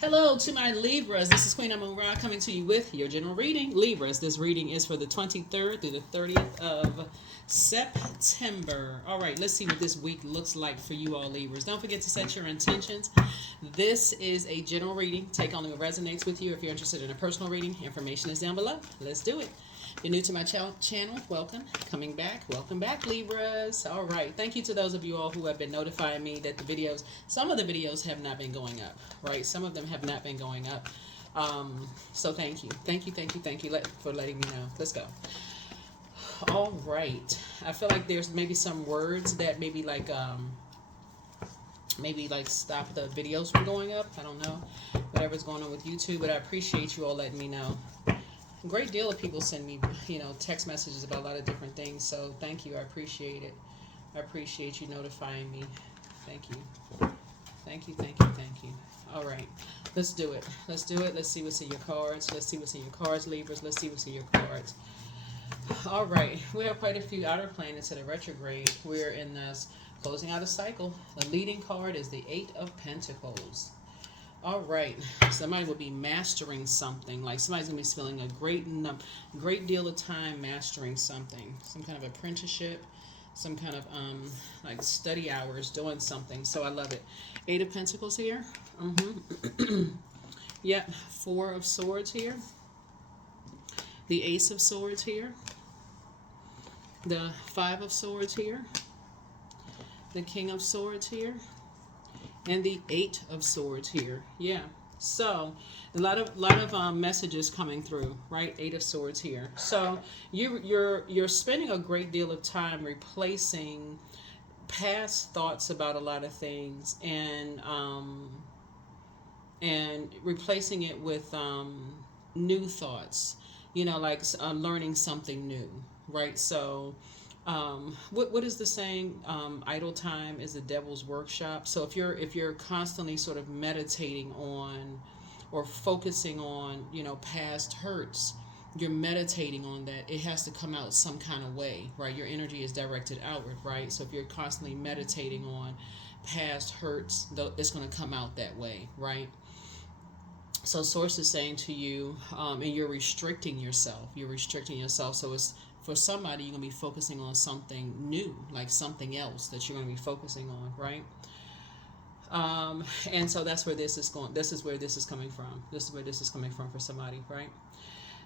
Hello to my Libras. This is Queen Amun Ra coming to you with your general reading. Libras, this reading is for the 23rd through the 30th of September. All right, let's see what this week looks like for you all Libras. Don't forget to set your intentions. This is a general reading. Take only what resonates with you. If you're interested in a personal reading, information is down below. Let's do it. If you're new to my channel, welcome. Coming back, welcome back, Libras. All right, thank you to those of you all who have been notifying me that the videos, some of the videos have not been going up, right? Some of them have not been going up. So thank you for letting me know. Let's go. All right, I feel like there's maybe some words that maybe like stop the videos from going up. I don't know, whatever's going on with YouTube, but I appreciate you all letting me know. A great deal of people send me, text messages about a lot of different things. So thank you. I appreciate it. I appreciate you notifying me. Thank you. Thank you. All right. Let's do it. Let's see what's in your cards. Libras. Let's see what's in your cards. All right. We have quite a few outer planets that are retrograde. We're in this closing out a cycle. The leading card is the 8 of Pentacles. All right, somebody will be mastering something. Like somebody's gonna be spending a great deal of time mastering something, some kind of apprenticeship, some kind of like study hours doing something. So I love it. 8 of Pentacles here. Yep. 4 of Swords here. The Ace of Swords here. The 5 of Swords here. The King of Swords here. And the 8 of Swords here. Yeah. So a lot of messages coming through, right? 8 of Swords here. So you're spending a great deal of time replacing past thoughts about a lot of things and replacing it with new thoughts. Like learning something new, right? So what is the saying? Idle time is the devil's workshop. So if you're constantly sort of meditating on or focusing on past hurts, you're meditating on that, it has to come out some kind of way, right? Your energy is directed outward, right? So if you're constantly meditating on past hurts, it's going to come out that way, right? So source is saying to you, and you're restricting yourself. So it's, for somebody, you're going to be focusing on something new, like something else that you're going to be focusing on, right? And so that's where this is going. This is where this is coming from. This is where this is coming from for somebody, right?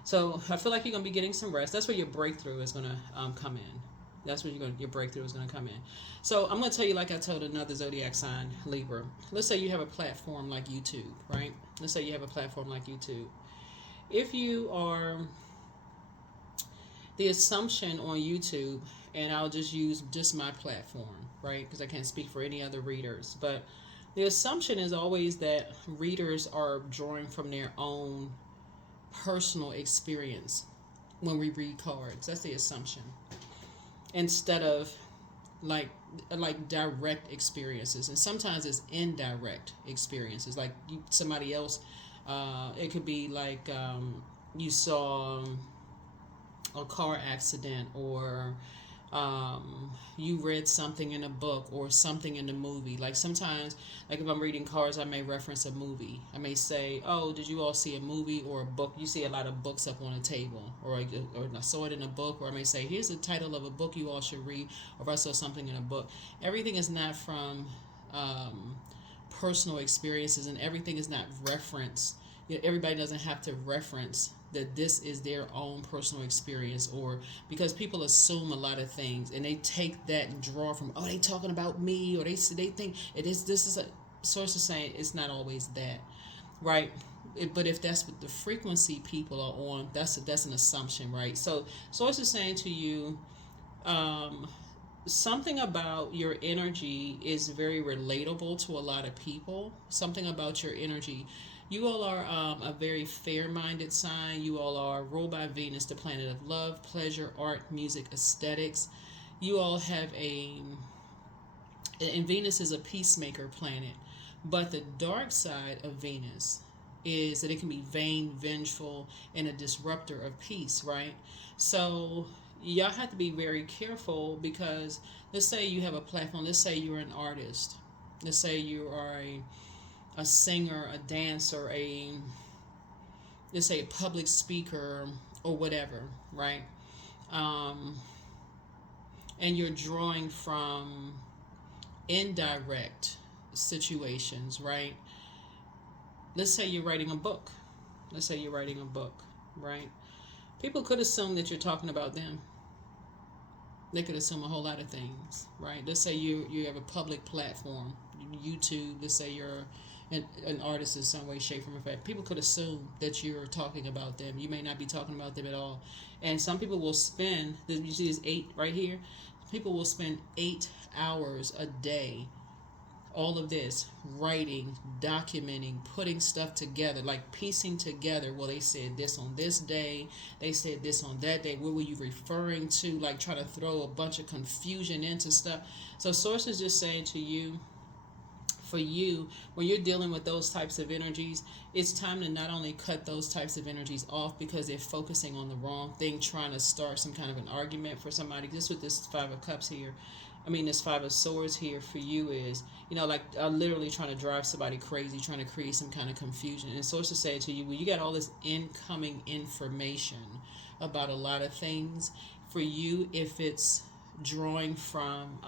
So I feel like you're going to be getting some rest. That's where your breakthrough is going to come in. That's where your breakthrough is going to come in. So I'm going to tell you, like I told another Zodiac sign, Libra. Let's say you have a platform like YouTube, right? Let's say you have a platform like YouTube. If you are... The assumption on YouTube, and I'll just use just my platform, right? Because I can't speak for any other readers. But the assumption is always that readers are drawing from their own personal experience when we read cards. That's the assumption. Instead of like direct experiences. And sometimes it's indirect experiences. Like somebody else, it could be like you saw... a car accident, or you read something in a book or something in the movie. Like sometimes, like if I'm reading cards, I may reference a movie. I may say, oh, did you all see a movie or a book? You see a lot of books up on a table, or I saw it in a book, or I may say, here's the title of a book you all should read, or I saw something in a book. Everything is not from personal experiences, and everything is not reference. Everybody doesn't have to reference that this is their own personal experience, or because people assume a lot of things and they take that and draw from, oh, they talking about me, or they think it is, this is a source of saying it's not always that, right? But if that's what the frequency people are on, that's an assumption, right? So source is saying to you, something about your energy is very relatable to a lot of people. Something about your energy. You all are a very fair-minded sign. You all are ruled by Venus, the planet of love, pleasure, art, music, aesthetics. You all have and Venus is a peacemaker planet. But the dark side of Venus is that it can be vain, vengeful, and a disruptor of peace, right? So y'all have to be very careful, because let's say you have a platform. Let's say you're an artist. Let's say you are a singer, a dancer, let's say a public speaker or whatever, right? Um, and you're drawing from indirect situations, right? Let's say you're writing a book. Let's say you're writing a book, right? People could assume that you're talking about them. They could assume a whole lot of things, right? Let's say you have a public platform, YouTube. Let's say you're an artist in some way, shape, or form. People could assume that you're talking about them. You may not be talking about them at all. And some people will spend, you see this 8 right here? People will spend 8 hours a day, all of this, writing, documenting, putting stuff together, like piecing together, well, they said this on this day, they said this on that day, what were you referring to, like trying to throw a bunch of confusion into stuff. So Source is just saying to you, for you, when you're dealing with those types of energies, it's time to not only cut those types of energies off because they're focusing on the wrong thing, trying to start some kind of an argument for somebody. Just with this 5 of Cups here, this 5 of Swords here for you is, like literally trying to drive somebody crazy, trying to create some kind of confusion. And Source is saying to you, well, you got all this incoming information about a lot of things. For you, if it's drawing from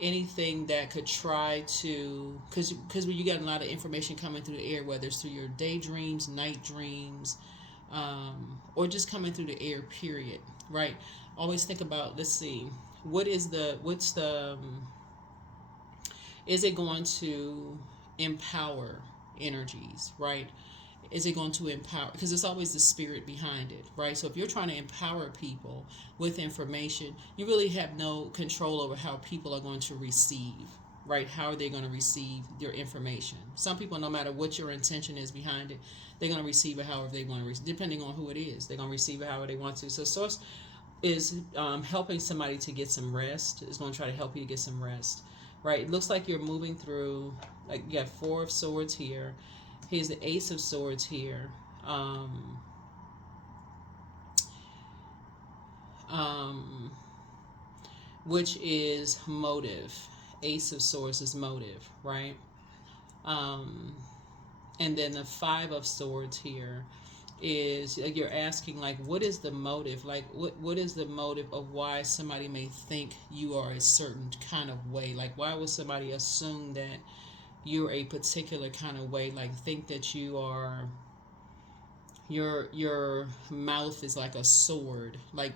anything that could try to, because when you got a lot of information coming through the air, whether it's through your daydreams, night dreams, or just coming through the air, period, right? Always think about, let's see, is it going to empower energies, right? Is it going to empower? Because it's always the spirit behind it, right? So if you're trying to empower people with information, you really have no control over how people are going to receive, right? How are they going to receive your information? Some people, no matter what your intention is behind it, they're going to receive it however they want to receive, depending on who it is. They're going to receive it however they want to. So Source is helping somebody to get some rest. Is going to try to help you to get some rest, right? It looks like you're moving through, like you got 4 of Swords here. Here's the Ace of Swords here. Which is motive. Ace of Swords is motive, right? And then the 5 of Swords here is, you're asking, like, what is the motive? Like, what is the motive of why somebody may think you are a certain kind of way? Like, why would somebody assume that you're a particular kind of way, like think that you are, your mouth is like a sword, like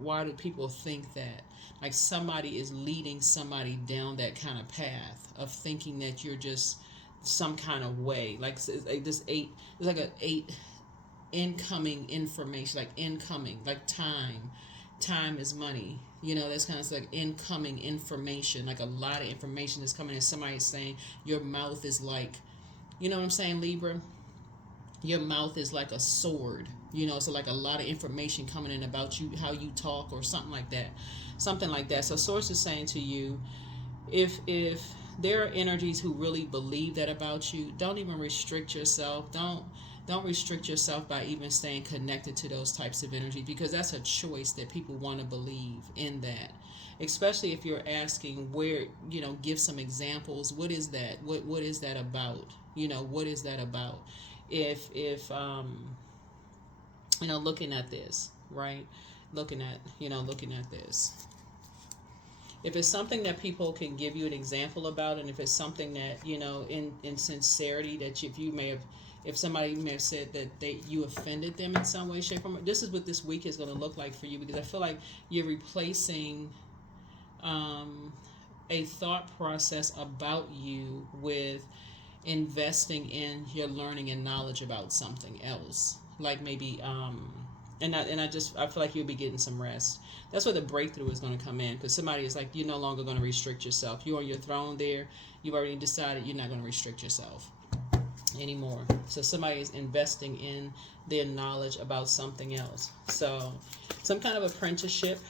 why do people think that? Like somebody is leading somebody down that kind of path of thinking that you're just some kind of way, like this 8, it's like an 8 incoming information, like incoming, like time is money, that's kind of like incoming information, like a lot of information is coming in. Somebody's saying your mouth is like, what I'm saying, Libra? Your mouth is like a sword, so like a lot of information coming in about you, how you talk, or something like that. So Source is saying to you, if there are energies who really believe that about you, don't even restrict yourself. Don't restrict yourself by even staying connected to those types of energy, because that's a choice that people want to believe in that. Especially if you're asking where, give some examples. What is that? What is that about? What is that about? If looking at this, right? Looking at this. If it's something that people can give you an example about, and if it's something that, in sincerity, that if somebody may have said that you offended them in some way, shape, or form, this is what this week is going to look like for you, because I feel like you're replacing a thought process about you with investing in your learning and knowledge about something else, like maybe I feel like you'll be getting some rest. That's where the breakthrough is going to come in, because somebody is like, you're no longer going to restrict yourself. You're on your throne there. You've already decided you're not going to restrict yourself anymore. So somebody is investing in their knowledge about something else. So some kind of apprenticeship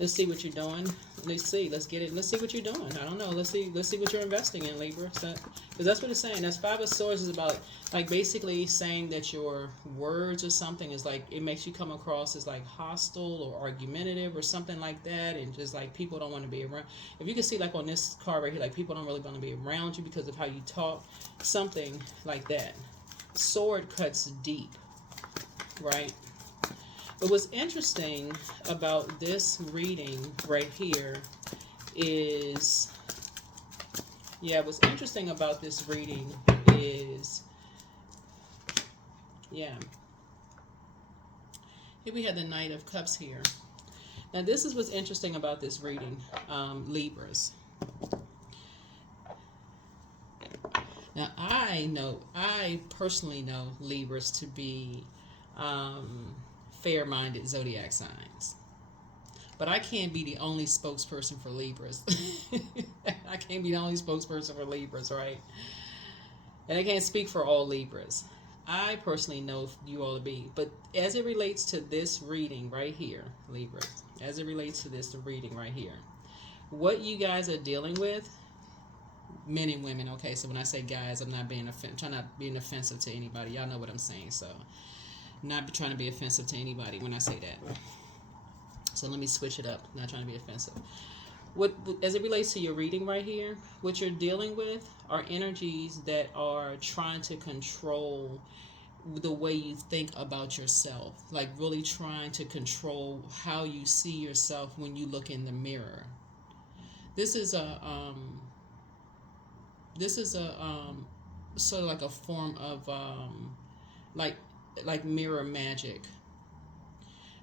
Let's see what you're doing. Let's see. Let's get it. Let's see what you're doing. I don't know. Let's see. Let's see what you're investing in, Libra. Because that's what it's saying. That's Five of Swords is about, like, basically saying that your words or something is like, it makes you come across as like hostile or argumentative or something like that, and just like people don't want to be around. If you can see, like on this card right here, like people don't really want to be around you because of how you talk, something like that. Sword cuts deep, right? But what's interesting about this reading right here is, what's interesting about this reading is, here we had the Knight of Cups here. Now this is what's interesting about this reading, Libras. Now I personally know Libras to be fair-minded zodiac signs, but I can't be the only spokesperson for Libras. I can't be the only spokesperson for Libras, right? And I can't speak for all Libras. I personally know you all to be, but as it relates to this reading right here, Libras, as it relates to this reading right here, what you guys are dealing with, men and women, okay, so when I say guys, I'm not being trying not being offensive to anybody. Y'all know what I'm saying, so not trying to be offensive to anybody when I say that. So let me switch it up. Not trying to be offensive. What, as it relates to your reading right here, what you're dealing with are energies that are trying to control the way you think about yourself. Like really trying to control how you see yourself when you look in the mirror. This is a sort of like a form of like mirror magic.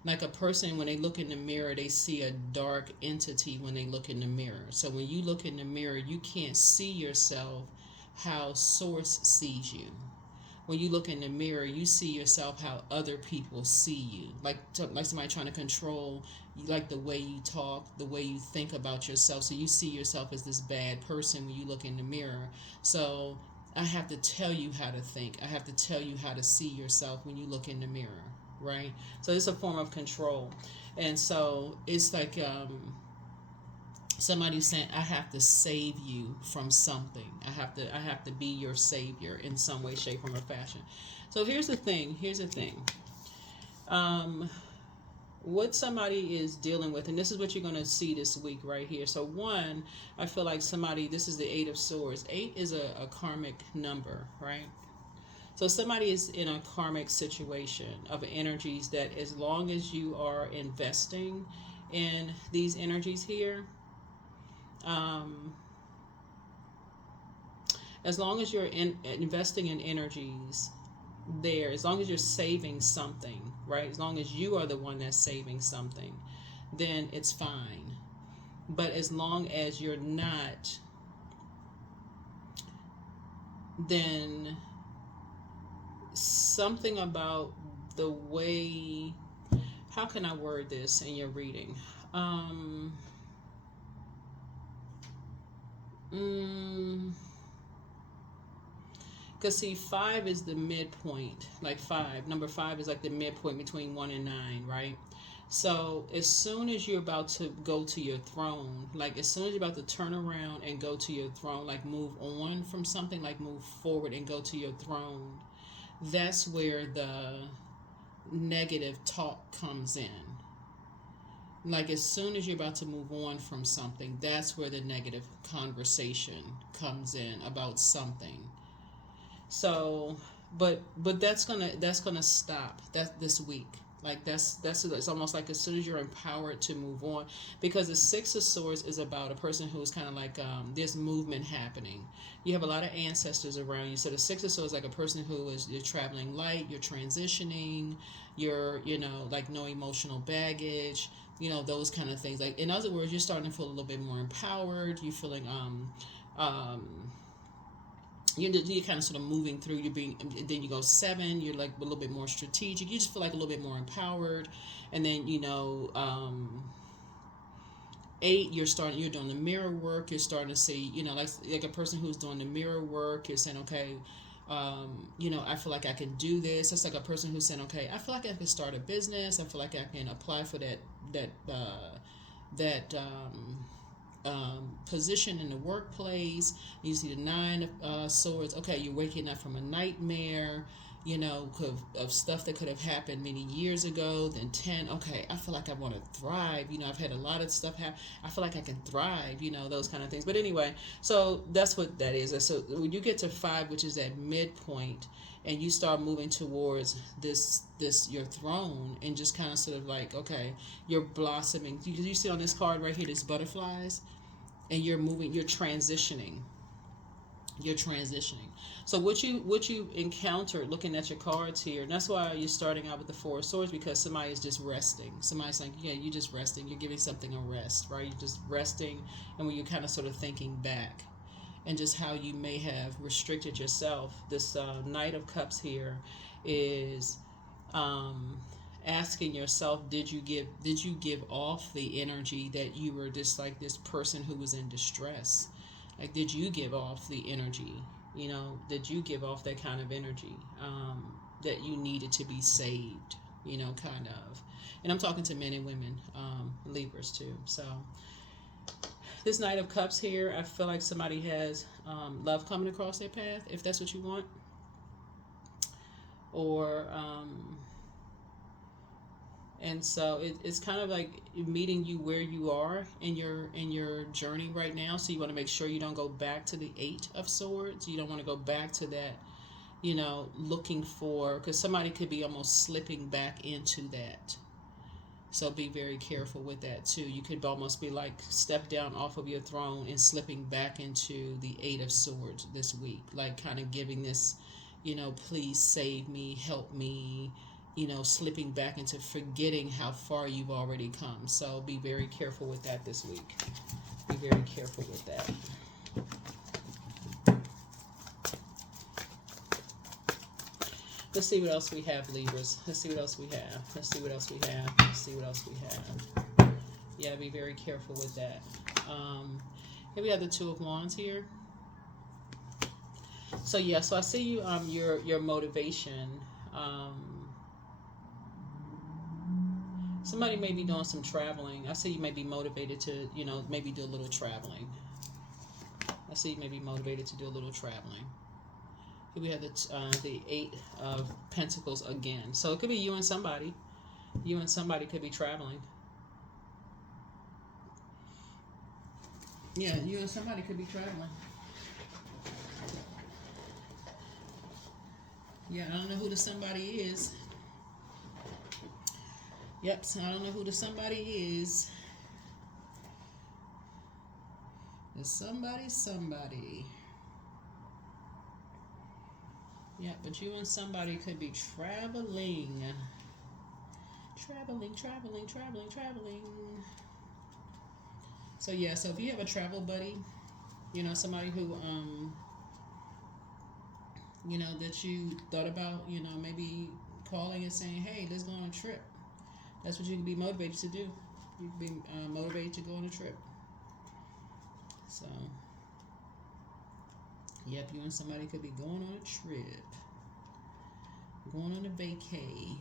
Like a person, when they look in the mirror, they see a dark entity when they look in the mirror. So when you look in the mirror, you can't see yourself how Source sees you. When you look in the mirror, you see yourself how other people see you. Like somebody trying to control, like the way you talk, the way you think about yourself. So you see yourself as this bad person when you look in the mirror. So I have to tell you how to think. I have to tell you how to see yourself when you look in the mirror, right? So it's a form of control. And so it's like somebody saying, I have to save you from something. I have to be your savior in some way, shape, form, or fashion. So here's the thing. What somebody is dealing with, and this is what you're going to see this week right here. So one, I feel like somebody, this is the Eight of Swords. 8 is a karmic number, right? So somebody is in a karmic situation of energies that, as long as you are investing in these energies here, as long as you're investing in energies there, as long as you're saving something, right? As long as you are the one that's saving something, then it's fine. But as long as you're not, then something about the way, how can I word this in your reading? Because see, 5 is the midpoint. Like number 5 is like the midpoint between 1 and 9, right? So as soon as you're about to go to your throne, like as soon as you're about to turn around and go to your throne, like move on from something, like move forward and go to your throne, that's where the negative talk comes in. Like as soon as you're about to move on from something, that's where the negative conversation comes in about something. So, but that's gonna stop this week. Like it's almost like as soon as you're empowered to move on, because the Six of Swords is about a person who's kind of like there's movement happening. You have a lot of ancestors around you. So the Six of Swords is like a person who is, you're traveling light, you're transitioning, you're like no emotional baggage, those kind of things. Like in other words, you're starting to feel a little bit more empowered. You're feeling you're kind of sort of moving through. Then you go 7. You're like a little bit more strategic. You just feel like a little bit more empowered. And then 8, you're doing the mirror work. You're starting to see, like a person who's doing the mirror work. You're saying, okay, I feel like I can do this. That's like a person who's saying, okay, I feel like I can start a business. I feel like I can apply for that that position in the workplace. You see the Nine of Swords. Okay, you're waking up from a nightmare, you know, of stuff that could have happened many years ago. Then 10, okay, I feel like I want to thrive. You know, I've had a lot of stuff happen. I feel like I can thrive, you know, those kind of things. But anyway, so that's what that is. So when you get to 5, which is that midpoint, and you start moving towards this your throne, and just kind of sort of like, okay, you're blossoming. You see on this card right here, this butterflies, and you're moving, you're transitioning. So what you encountered looking at your cards here, and that's why you're starting out with the 4 of Swords, because somebody is just resting. Somebody's like, yeah, you're just resting. You're giving something a rest, right? You're just resting, and when you're kind of sort of thinking back, and just how you may have restricted yourself. This Knight of Cups here is asking yourself, did you give off the energy that you were just like this person who was in distress? Like, did you give off the energy? You know, did you give off that kind of energy that you needed to be saved? You know, kind of. And I'm talking to men and women, Libras too. So this Knight of Cups here, I feel like somebody has love coming across their path, if that's what you want. Or and so it's kind of like meeting you where you are in your journey right now. So you want to make sure you don't go back to the 8 of Swords. You don't want to go back to that, you know, looking for, because somebody could be almost slipping back into that. So be very careful with that too. You could almost be like step down off of your throne and slipping back into the 8 of Swords this week. Like kind of giving this, you know, please save me, help me, you know, slipping back into forgetting how far you've already come. So be very careful with that this week. Be very careful with that. Let's see what else we have, Libras. Let's see what else we have. Let's see what else we have. Let's see what else we have. Yeah, be very careful with that. Here we have the 2 of Wands here. So yeah, so I see you, your motivation. Somebody may be doing some traveling. I see you may be motivated to, you know, maybe do a little traveling. I see you may be motivated to do a little traveling. Here we have the 8 of Pentacles again. So it could be you and somebody. You and somebody could be traveling. Yeah, you and somebody could be traveling. Yeah, I don't know who the somebody is. Yep, so I don't know who the somebody is. There's somebody. Yeah, but you and somebody could be traveling. Traveling. So yeah, so if you have a travel buddy, you know, somebody who, you know, that you thought about, you know, maybe calling and saying, hey, let's go on a trip. That's what you can be motivated to do. You can be motivated to go on a trip. So, yep, you and somebody could be going on a trip. Going on a vacay.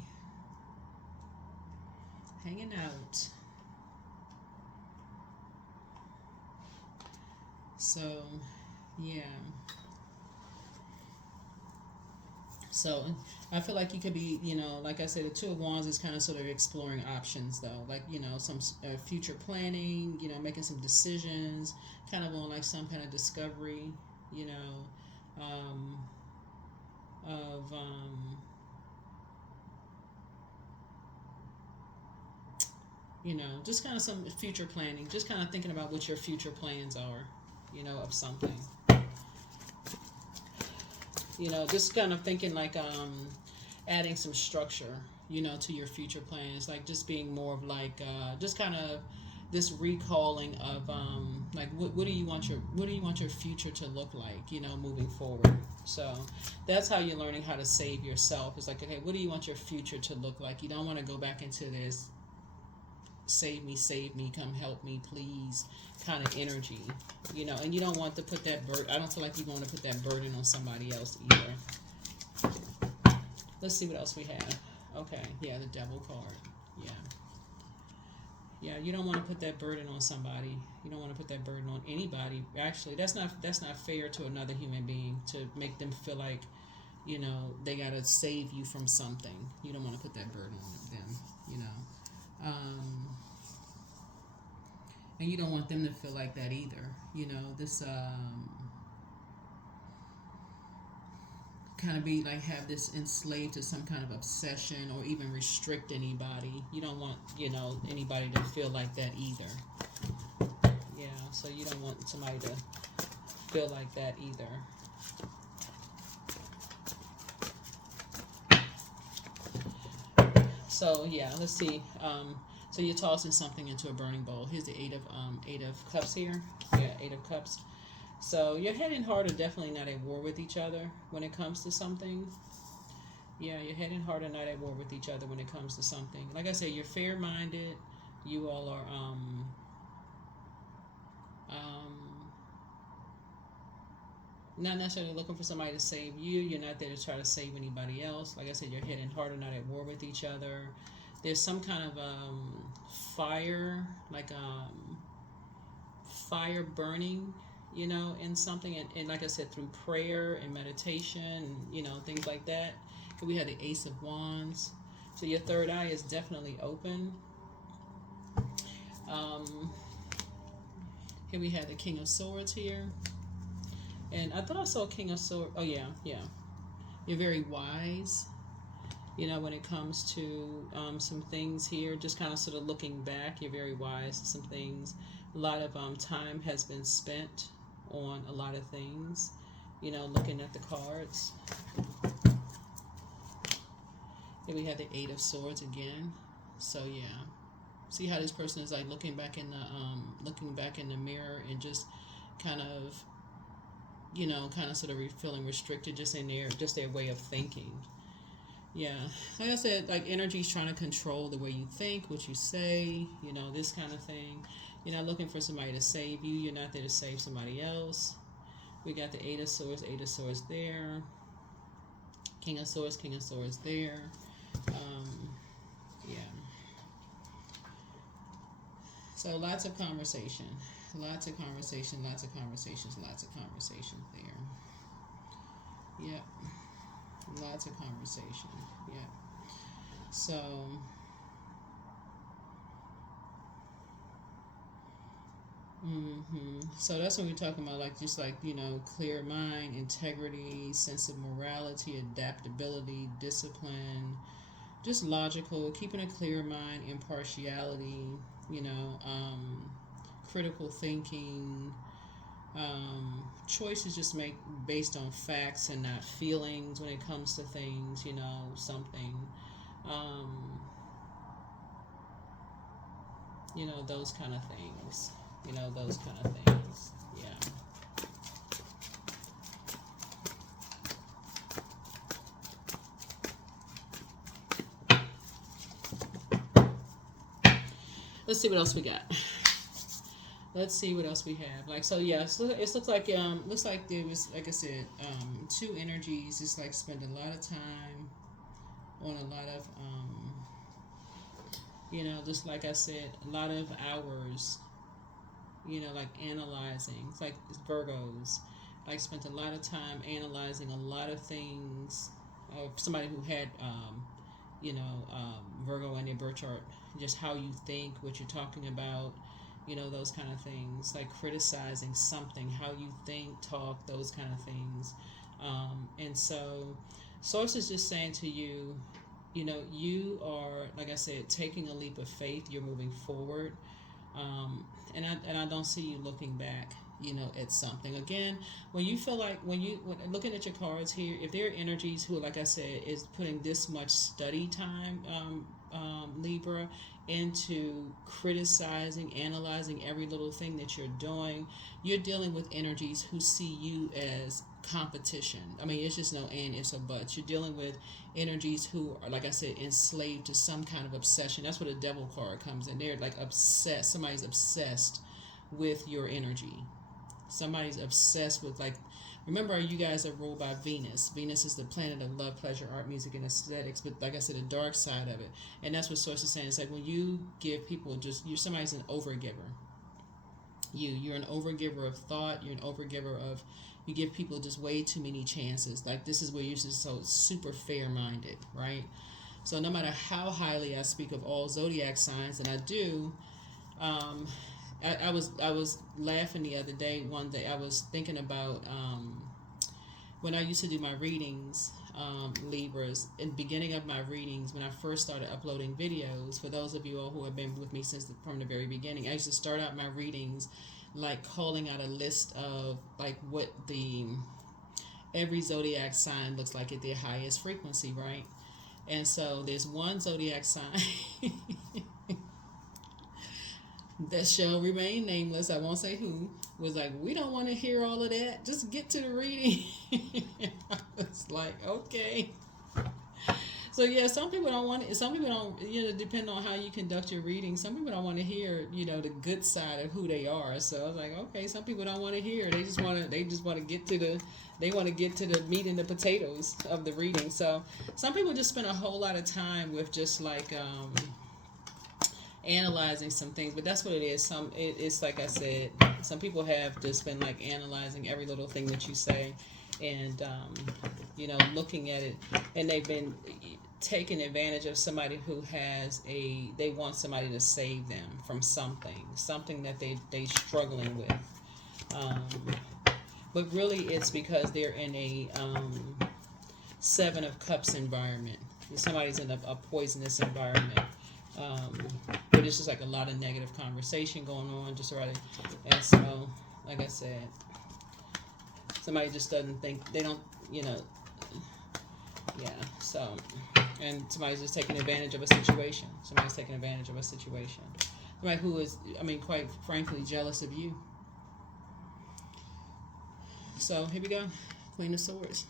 Hanging out. So, yeah. So, I feel like you could be, you know, like I said, the 2 of Wands is kind of sort of exploring options, though. Like, you know, some future planning, you know, making some decisions, kind of on like some kind of discovery, you know, you know, just kind of some future planning, just kind of thinking about what your future plans are, you know, of something. You know, just kind of thinking like adding some structure, you know, to your future plans, like just being more of like just kind of this recalling of like what do you want your future to look like, you know, moving forward. So that's how you're learning how to save yourself. It's like, okay, what do you want your future to look like? You don't want to go back into this save me, come help me, please kind of energy, you know, and you don't want to put that burden. I don't feel like you want to put that burden on somebody else either. Let's see what else we have. Okay, yeah, the Devil card. Yeah. Yeah, you don't want to put that burden on somebody. You don't want to put that burden on anybody. Actually, that's not fair to another human being to make them feel like, they gotta save you from something. You don't want to put that burden on them. You know, and you don't want them to feel like that either. This kind of be like have this enslaved to some kind of obsession or even restrict anybody. You don't want anybody to feel like that either. Yeah, so you don't want somebody to feel like that either. So yeah, let's see. So you're tossing something into a burning bowl. Here's the eight of cups here. Yeah, 8 of cups. So your head and heart are definitely not at war with each other when it comes to something. Yeah, your head and heart are not at war with each other when it comes to something. Like I said, you're fair-minded. You all are not necessarily looking for somebody to save you. You're not there to try to save anybody else. Like I said, your head and heart are not at war with each other. There's some kind of fire, like fire burning, in something. And like I said, through prayer and meditation, things like that. We have the Ace of Wands. So your third eye is definitely open. Here we have the King of Swords here. And I thought I saw King of Swords. Oh, yeah, yeah. You're very wise, when it comes to some things here. Just kind of sort of looking back, you're very wise to some things. A lot of time has been spent on a lot of things, looking at the cards. Here we have the Eight of Swords again. So, yeah. See how this person is like looking back in the mirror and just kind of sort of feeling restricted just in their way of thinking. Yeah, like I said, like energy's trying to control the way you think, what you say, this kind of thing. You're not looking for somebody to save you. You're not there to save somebody else. We got the Eight of Swords there. King of Swords there. Yeah. So lots of conversation. Lots of conversations there. Yep. Lots of conversation. Yep. So that's when we're talking about just clear mind, integrity, sense of morality, adaptability, discipline, just logical, keeping a clear mind, impartiality, critical thinking, choices just make based on facts and not feelings when it comes to things, something, those kind of things, yeah. Let's see what else we got. Let's see what else we have. It looks like there was, like I said, two energies. Just spend a lot of time on a lot of, just like I said, a lot of hours. Analyzing. It's Virgos. Spent a lot of time analyzing a lot of things. Or somebody who had, Virgo in their birth chart. Just how you think, what you're talking about. Those kind of things, like criticizing something, how you think, talk, those kind of things. And so, Source is just saying to you, you are, like I said, taking a leap of faith. You're moving forward. And I don't see you looking back, at something. Again, when you feel like, when looking at your cards here, if there are energies who, like I said, is putting this much study time, Libra, into criticizing, analyzing every little thing that you're doing, you're dealing with energies who see you as competition. I mean, it's just no and, ifs or buts. You're dealing with energies who are, like I said, enslaved to some kind of obsession. That's where the Devil card comes in. They're obsessed. Somebody's obsessed with your energy. Somebody's obsessed with Remember, you guys are ruled by Venus. Venus is the planet of love, pleasure, art, music, and aesthetics. But like I said, the dark side of it, and that's what Source is saying. It's like when you give people somebody's an overgiver. You're an overgiver of thought. You're an overgiver of, you give people just way too many chances. Like this is where you're just so super fair-minded, right? So no matter how highly I speak of all zodiac signs, and I do, I was laughing the other day. One day I was thinking about when I used to do my readings, Libras. In the beginning of my readings, when I first started uploading videos, for those of you all who have been with me from the very beginning, I used to start out my readings like calling out a list of like what every zodiac sign looks like at their highest frequency, right? And so there's one zodiac sign that shall remain nameless, I won't say who, was like, we don't want to hear all of that. Just get to the reading. I was like, okay. So yeah, some people don't want it. Some people don't, depending on how you conduct your reading, some people don't want to hear, the good side of who they are. So I was like, okay, some people don't want to hear. They just want to get to the meat and the potatoes of the reading. So some people just spend a whole lot of time with just like analyzing some things, but that's what it is. It's like I said, some people have just been like analyzing every little thing that you say, and looking at it, and they've been taking advantage of somebody who they want somebody to save them from something that they struggling with, but really it's because they're in a Seven of Cups environment. Somebody's in a poisonous environment. But it's just like a lot of negative conversation going on, just right. And so, like I said, somebody just doesn't think, they don't, yeah. So, and somebody's just taking advantage of a situation. Somebody who is, quite frankly, jealous of you. So here we go, Queen of Swords.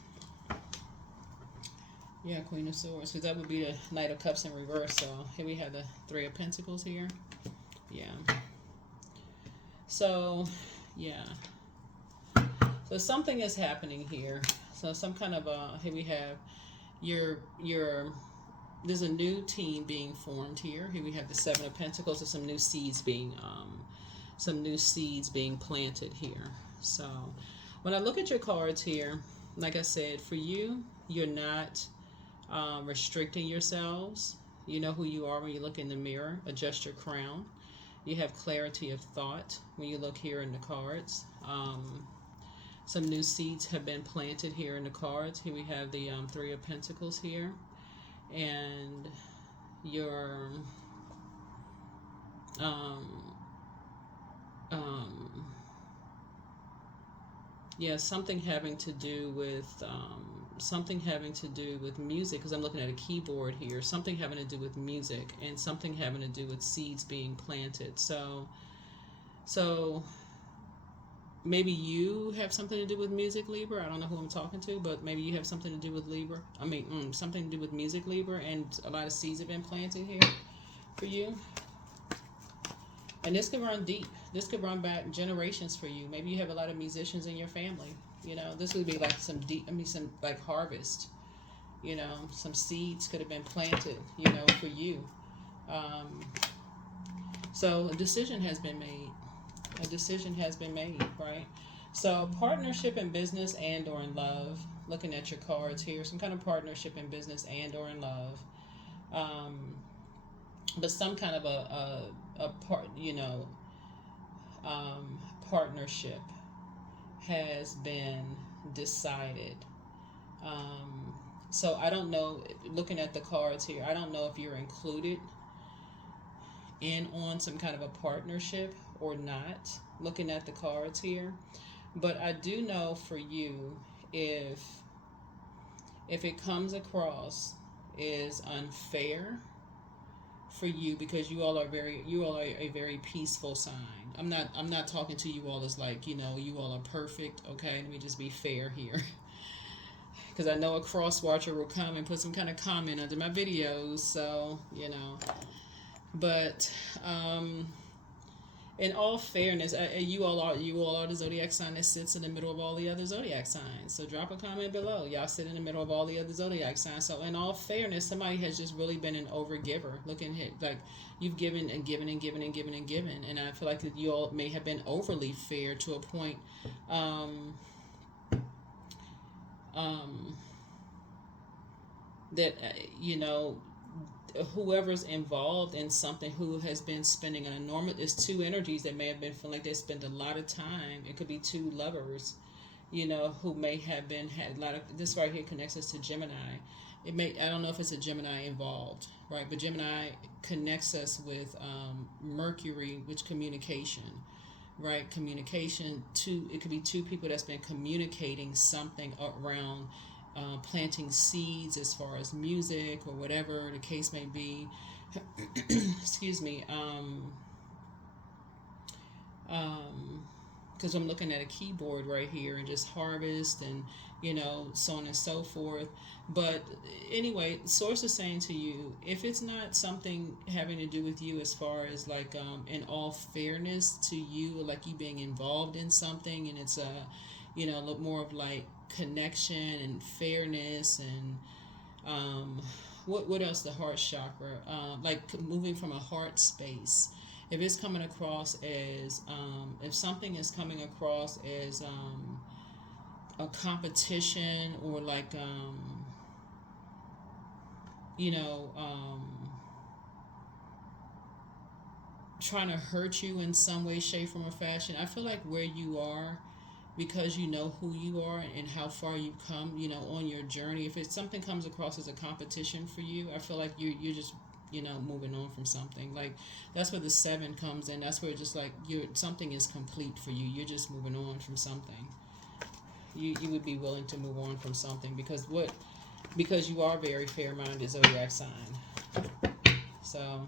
Yeah, Queen of Swords, because that would be the Knight of Cups in reverse. So here we have the Three of Pentacles here. Yeah. So, yeah. So something is happening here. So some kind of here we have there's a new team being formed here. Here we have the Seven of Pentacles. There's some new seeds being planted here. So when I look at your cards here, like I said, for you, you're not restricting yourselves. You know who you are when you look in the mirror. Adjust your crown. You have clarity of thought when you look here in the cards. Some new seeds have been planted here in the cards. Here we have the Three of Pentacles here, and your something having to do with music, because I'm looking at a keyboard here. Something having to do with music, and something having to do with seeds being planted. So maybe you have something to do with music, Libra. I don't know who I'm talking to, but maybe you have something to do with Libra. Something to do with music, Libra, and a lot of seeds have been planted here for you. And this could run deep. This could run back generations for you. Maybe you have a lot of musicians in your family. This would be like some like harvest. Some seeds could have been planted, for you. So a decision has been made. Right? So partnership in business and or in love. Looking at your cards here, some kind of partnership in business and or in love. But some kind of a partnership has been decided. So I don't know, looking at the cards here, I don't know if you're included on some kind of a partnership or not, looking at the cards here. But I do know for you, if it comes across is unfair for you, because you all are a very peaceful sign. I'm not talking to you all as like, you all are perfect. Okay, let me just be fair here. Because I know a cross watcher will come and put some kind of comment under my videos. So, but in all fairness, you all are the zodiac sign that sits in the middle of all the other zodiac signs. So drop a comment below. Y'all sit in the middle of all the other zodiac signs. So in all fairness, somebody has just really been an overgiver. Looking at like you've given and given and given and given and given, and I feel like that you all may have been overly fair to a point. Um, that you know, whoever's involved in something who has been spending an enormous, it's two energies that may have been feeling like they spend a lot of time. It could be two lovers, who may have been had a lot of, this right here connects us to Gemini. It may, I don't know if it's a Gemini involved, right? But Gemini connects us with Mercury, which communication, right? Communication. It could be two people that's been communicating something around planting seeds as far as music or whatever the case may be. Excuse me. Because I'm looking at a keyboard right here and just harvest and so on and so forth. But anyway, source is saying to you, if it's not something having to do with you as far as like in all fairness to you, like you being involved in something, and it's a look more of like connection and fairness and what else, the heart chakra, like moving from a heart space. If it's coming across as if something is coming across as a competition or like trying to hurt you in some way, shape, form, or fashion, I feel like where you are, because you know who you are and how far you've come, on your journey. If it's something comes across as a competition for you, I feel like you're just, moving on from something. Like that's where the 7 comes in. That's where just like something is complete for you. You're just moving on from something. You would be willing to move on from something because you are very fair-minded zodiac sign. So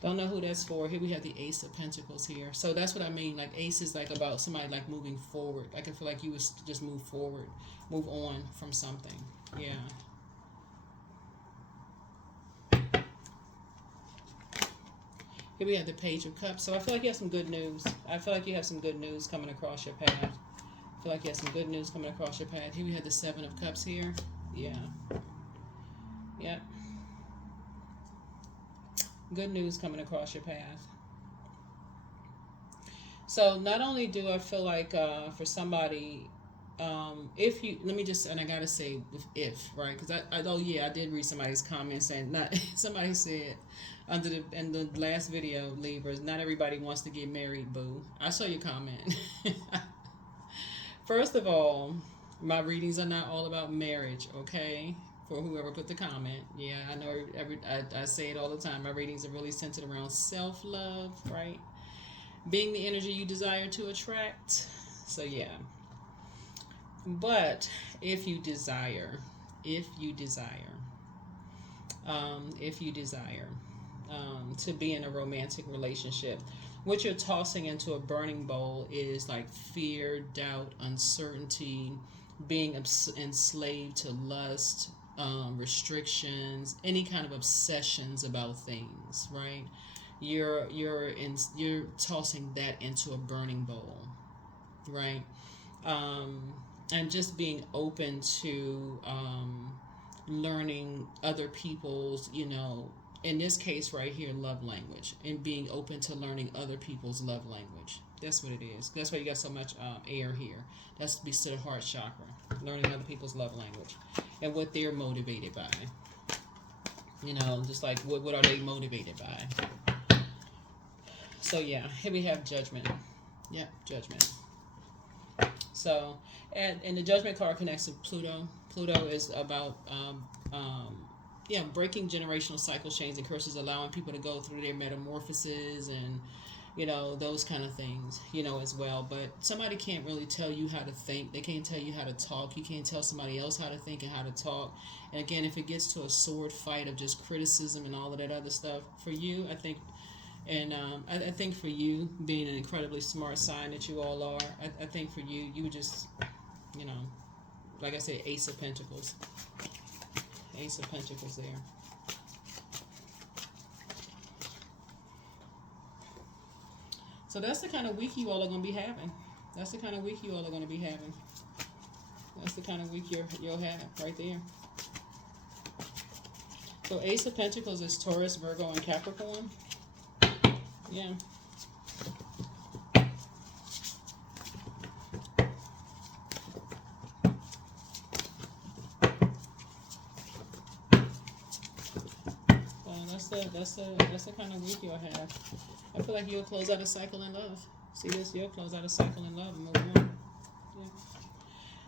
don't know who that's for. Here we have the Ace of Pentacles here. So that's what I mean. Like Ace is like about somebody like moving forward. Like I feel like you would just move forward, move on from something. Yeah. Here we have the Page of Cups. So I feel like you have some good news. I feel like you have some good news coming across your path. I feel like you have some good news coming across your path. Here we have the 7 of Cups here. Yeah. Yep. Good news coming across your path. So not only do I feel like for somebody, if you, let me just, and I gotta say if, right? Because I did read somebody's comment saying, not somebody said in the last video, Libras, not everybody wants to get married, boo. I saw your comment. First of all, my readings are not all about marriage, okay? For whoever put the comment. Yeah, I know I say it all the time. My readings are really centered around self-love, right? Being the energy you desire to attract. So yeah. But if you desire to be in a romantic relationship, what you're tossing into a burning bowl is like fear, doubt, uncertainty, being enslaved to lust, restrictions, any kind of obsessions about things, right? You're tossing that into a burning bowl, right? And just being open to learning other people's, in this case right here, love language, and being open to learning other people's love language. That's what it is. That's why you got so much air here. That's to be to the heart chakra, learning other people's love language and what they're motivated by. Just like what are they motivated by? So yeah, here we have Judgment. Yep, Judgment. So, and the Judgment card connects to Pluto. Pluto is about breaking generational cycle chains and curses, allowing people to go through their metamorphoses and those kind of things, as well. But somebody can't really tell you how to think. They can't tell you how to talk. You can't tell somebody else how to think and how to talk. And again, if it gets to a sword fight of just criticism and all of that other stuff, for you, I think, and I think for you, being an incredibly smart sign that you all are, I think for you, you would just, like I said, Ace of Pentacles. Ace of Pentacles there. So that's the kind of week you all are going to be having. That's the kind of week you all are going to be having. That's the kind of week you'll have right there. So Ace of Pentacles is Taurus, Virgo, and Capricorn. Yeah. That's the kind of week you'll have. I feel like you'll close out a cycle in love. See this? You'll close out a cycle in love and move on. Yeah.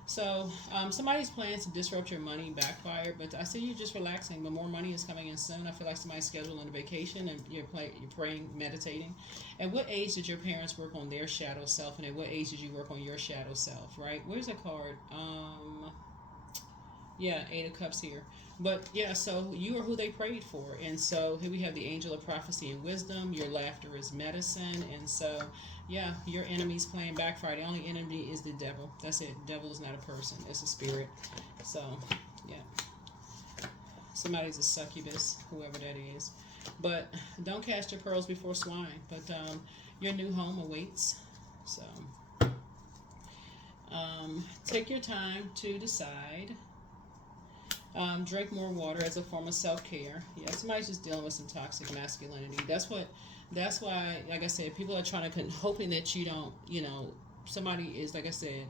So somebody's plans to disrupt your money backfired, but I see you just relaxing. But more money is coming in soon. I feel like somebody's scheduling a vacation and you're praying, meditating. At what age did your parents work on their shadow self, and at what age did you work on your shadow self? Right? Where's the card? Yeah, Eight of Cups here. But yeah, so you are who they prayed for. And so here we have the angel of prophecy and wisdom. Your laughter is medicine. And so, yeah, your enemy's playing backfire. The only enemy is the devil. That's it. The devil is not a person. It's a spirit. So, yeah. Somebody's a succubus, whoever that is. But don't cast your pearls before swine. But your new home awaits. So, take your time to decide. Drink more water as a form of self-care. Yeah, somebody's just dealing with some toxic masculinity. That's why, like I said, people are trying to, hoping that you don't, somebody is, like I said,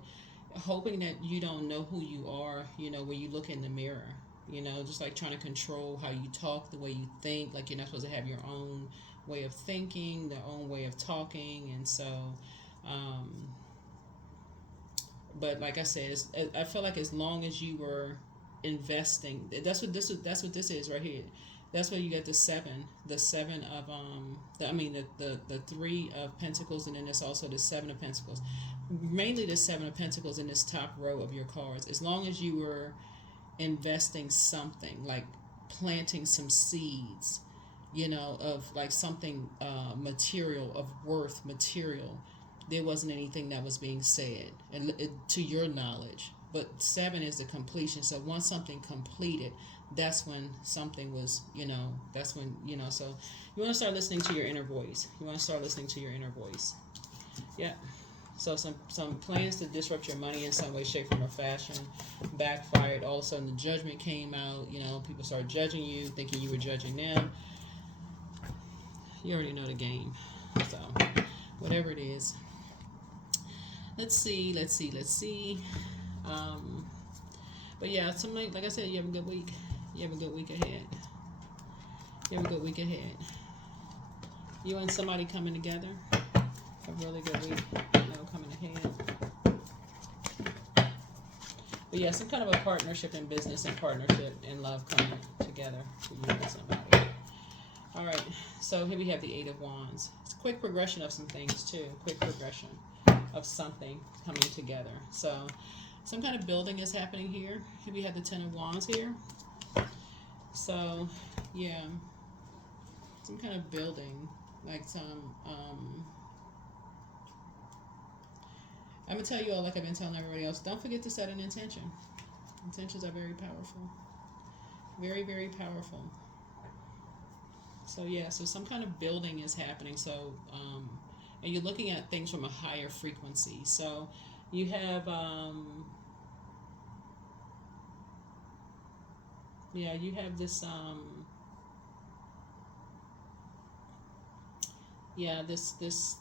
hoping that you don't know who you are, when you look in the mirror, just like trying to control how you talk, the way you think, like you're not supposed to have your own way of thinking, their own way of talking. And so, but like I said, I feel like as long as you were investing, that's what this is right here. That's where you get the seven of the three of pentacles, and then there's also the seven of pentacles, mainly the seven of pentacles in this top row of your cards. As long as you were investing something, like planting some seeds, of like something material, of worth material, there wasn't anything that was being said, and to your knowledge. But seven is the completion. So once something completed, that's when something was, that's when, so you want to start listening to your inner voice. Yeah. So some plans to disrupt your money in some way, shape, form, or fashion backfired. All of a sudden the judgment came out. People started judging you, thinking you were judging them. You already know the game. So whatever it is. Let's see. But yeah, something like I said, you have a good week. You have a good week ahead. You and somebody coming together. A really good week, coming ahead. But yeah, some kind of a partnership in business and partnership in love coming together for you and somebody. All right, so here we have the Eight of Wands. It's a quick progression of some things too. Quick progression of something coming together. So some kind of building is happening here. Here we have the Ten of Wands here. So, yeah, some kind of building, like some, I'm going to tell you all, like I've been telling everybody else, don't forget to set an intention. Intentions are very powerful. Very, very powerful. So, yeah, so some kind of building is happening. So, and you're looking at things from a higher frequency. So, you have, you have this, this,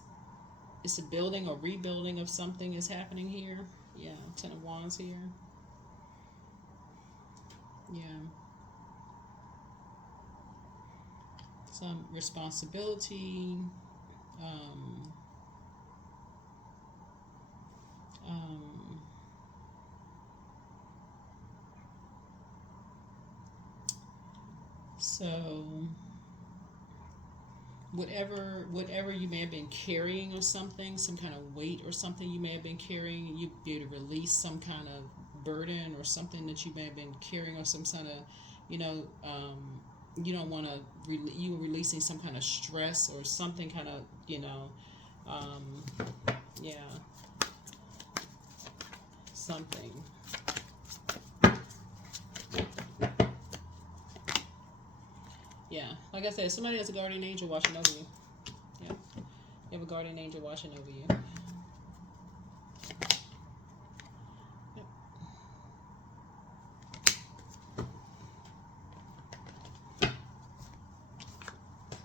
it's a building or rebuilding of something is happening here. Yeah, Ten of Wands here. Yeah. Some responsibility. So whatever you may have been carrying or something, some kind of weight or something you may have been carrying, you'd be able to release some kind of burden or something that you may have been carrying, or some kind of, you don't want to, you were releasing some kind of stress or something kind of, something. Yeah, like I said, somebody has a guardian angel watching over you. Yeah, have a guardian angel watching over you. Yep.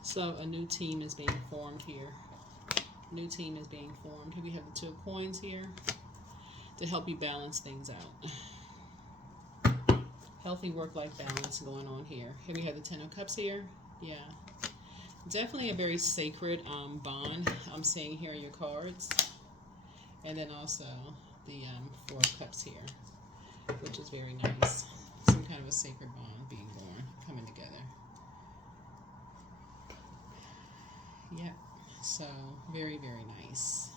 So a new team is being formed here. New team is being formed. Here we have the 2 of coins here to help you balance things out. Healthy work-life balance going on here. Here we have the 10 of cups here. Yeah. Definitely a very sacred bond I'm seeing here in your cards. And then also the 4 of cups here, which is very nice. Some kind of a sacred bond being born, coming together. Yep. So, very, very nice.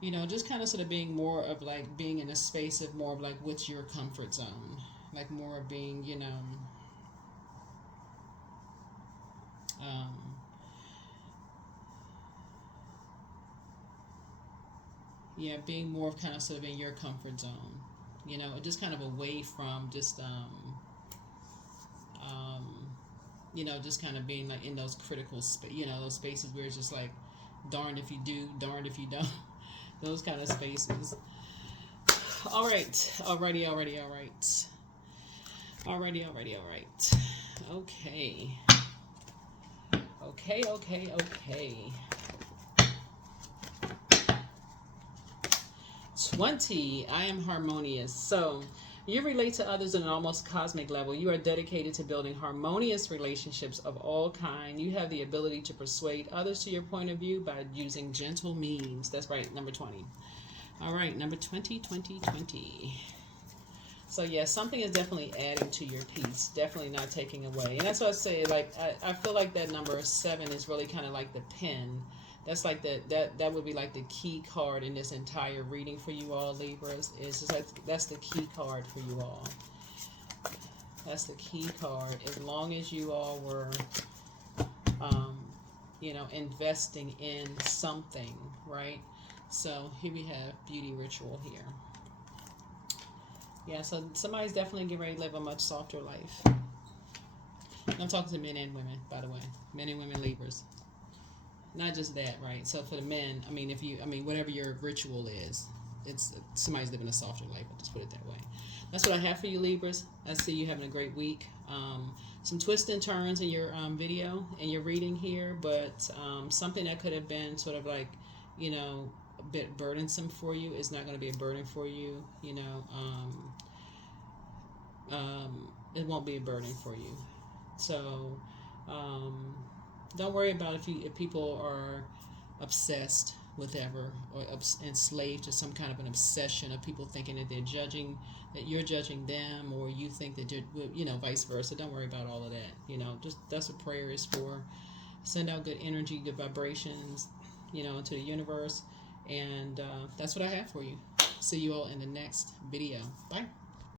You know, just kind of sort of being more of like being in a space of more of like what's your comfort zone. Like more of being, you know, yeah, being more of kind of sort of in your comfort zone. You know, just kind of away from just, you know, just kind of being like in those critical, you know, those spaces where it's just like, darned if you do, darned if you don't. Those kind of spaces. All right. Alrighty. Okay. 20. I am harmonious. So, you relate to others on an almost cosmic level. You are dedicated to building harmonious relationships of all kind. You have the ability to persuade others to your point of view by using gentle means. That's right, number 20. All right, number 20. So, yeah, something is definitely adding to your piece. Definitely not taking away. And that's what I say, like, I feel like that number 7 is really kind of like the pin. That's like that would be like the key card in this entire reading for you all, Libras. It's just like that's the key card for you all. That's the key card. As long as you all were, you know, investing in something, right? So here we have beauty ritual here. Yeah, so somebody's definitely getting ready to live a much softer life. I'm talking to men and women, by the way. Men and women Libras. Not just that, right? So for the men, I mean, whatever your ritual is, it's somebody's living a softer life. I'll just put it that way. That's what I have for you, Libras. I see you having a great week. Some twists and turns in your video and your reading here, but something that could have been sort of like, you know, a bit burdensome for you is not going to be a burden for you. You know, it won't be a burden for you. So. Don't worry about if people are obsessed with ever or enslaved to some kind of an obsession of people thinking that that you're judging them, or you think that you're, you know, vice versa. Don't worry about all of that. You know, just that's what prayer is for. Send out good energy, good vibrations, you know, into the universe, and that's what I have for you. See you all in the next video. Bye.